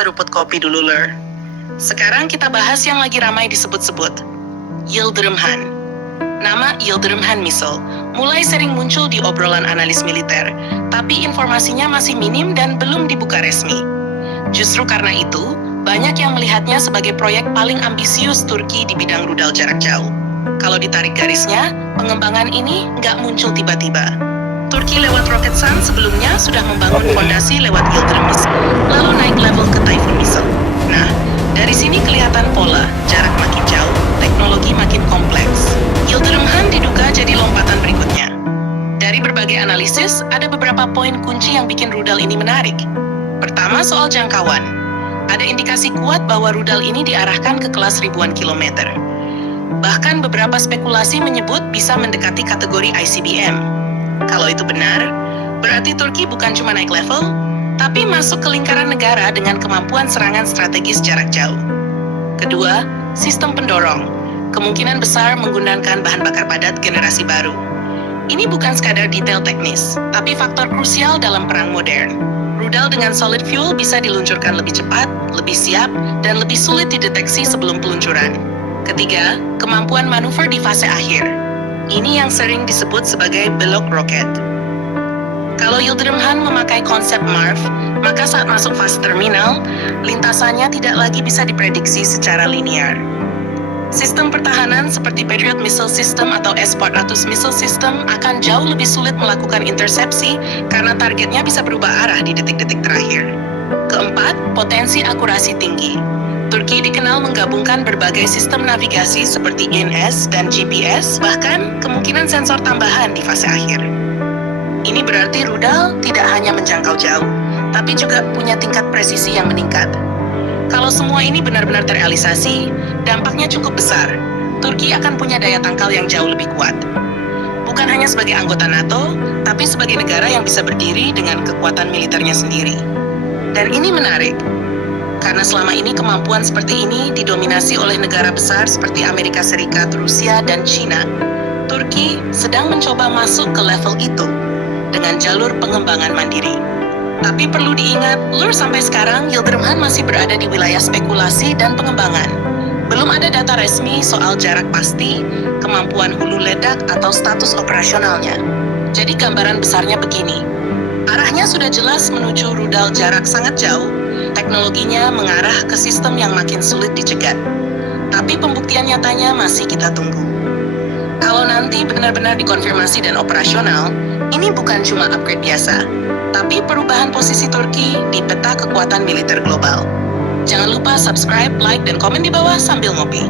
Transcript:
seruput kopi dulu, Lur. Sekarang kita bahas yang lagi ramai disebut-sebut. Yildirim Han. Nama Yildirim Han Missile mulai sering muncul di obrolan analis militer, tapi informasinya masih minim dan belum dibuka resmi. Justru karena itu, banyak yang melihatnya sebagai proyek paling ambisius Turki di bidang rudal jarak jauh. Kalau ditarik garisnya, pengembangan ini nggak muncul tiba-tiba. Turki lewat Roketsan sebelumnya sudah membangun fondasi lewat Yildirim Missile, lalu naik level ke Typhoon Missile. Nah, dari sini kelihatan pola, jarak makin jauh, teknologi makin kompleks. Yildirim Han diduga jadi lompatan berikutnya. Dari berbagai analisis, ada beberapa poin kunci yang bikin rudal ini menarik. Pertama, soal jangkauan. Ada indikasi kuat bahwa rudal ini diarahkan ke kelas ribuan kilometer. Bahkan beberapa spekulasi menyebut bisa mendekati kategori ICBM. Kalau itu benar, berarti Turki bukan cuma naik level, tapi masuk ke lingkaran negara dengan kemampuan serangan strategis jarak jauh. Kedua, sistem pendorong. Kemungkinan besar menggunakan bahan bakar padat generasi baru. Ini bukan sekadar detail teknis, tapi faktor krusial dalam perang modern. Rudal dengan solid fuel bisa diluncurkan lebih cepat, lebih siap, dan lebih sulit dideteksi sebelum peluncuran. Ketiga, kemampuan manuver di fase akhir. Ini yang sering disebut sebagai belok roket. Kalau Yildirim Han memakai konsep MARV, maka saat masuk fase terminal, lintasannya tidak lagi bisa diprediksi secara linear. Sistem pertahanan seperti Patriot Missile System atau S-400 Missile System akan jauh lebih sulit melakukan intersepsi karena targetnya bisa berubah arah di detik-detik terakhir. Keempat, potensi akurasi tinggi. Turki dikenal menggabungkan berbagai sistem navigasi seperti INS dan GPS, bahkan kemungkinan sensor tambahan di fase akhir. Ini berarti rudal tidak hanya menjangkau jauh, tapi juga punya tingkat presisi yang meningkat. Kalau semua ini benar-benar terrealisasi, dampaknya cukup besar. Turki akan punya daya tangkal yang jauh lebih kuat. Bukan hanya sebagai anggota NATO, tapi sebagai negara yang bisa berdiri dengan kekuatan militernya sendiri. Dan ini menarik, karena selama ini kemampuan seperti ini didominasi oleh negara besar seperti Amerika Serikat, Rusia, dan China. Turki sedang mencoba masuk ke level itu dengan jalur pengembangan mandiri. Tapi perlu diingat, Lur, sampai sekarang Yildirim Han masih berada di wilayah spekulasi dan pengembangan. Belum ada data resmi soal jarak pasti, kemampuan hulu ledak, atau status operasionalnya. Jadi gambaran besarnya begini. Arahnya sudah jelas menuju rudal jarak sangat jauh, teknologinya mengarah ke sistem yang makin sulit dicegat. Tapi pembuktian nyatanya masih kita tunggu. Kalau nanti benar-benar dikonfirmasi dan operasional, ini bukan cuma upgrade biasa, tapi perubahan posisi Turki di peta kekuatan militer global. Jangan lupa subscribe, like, dan komen di bawah sambil ngopi.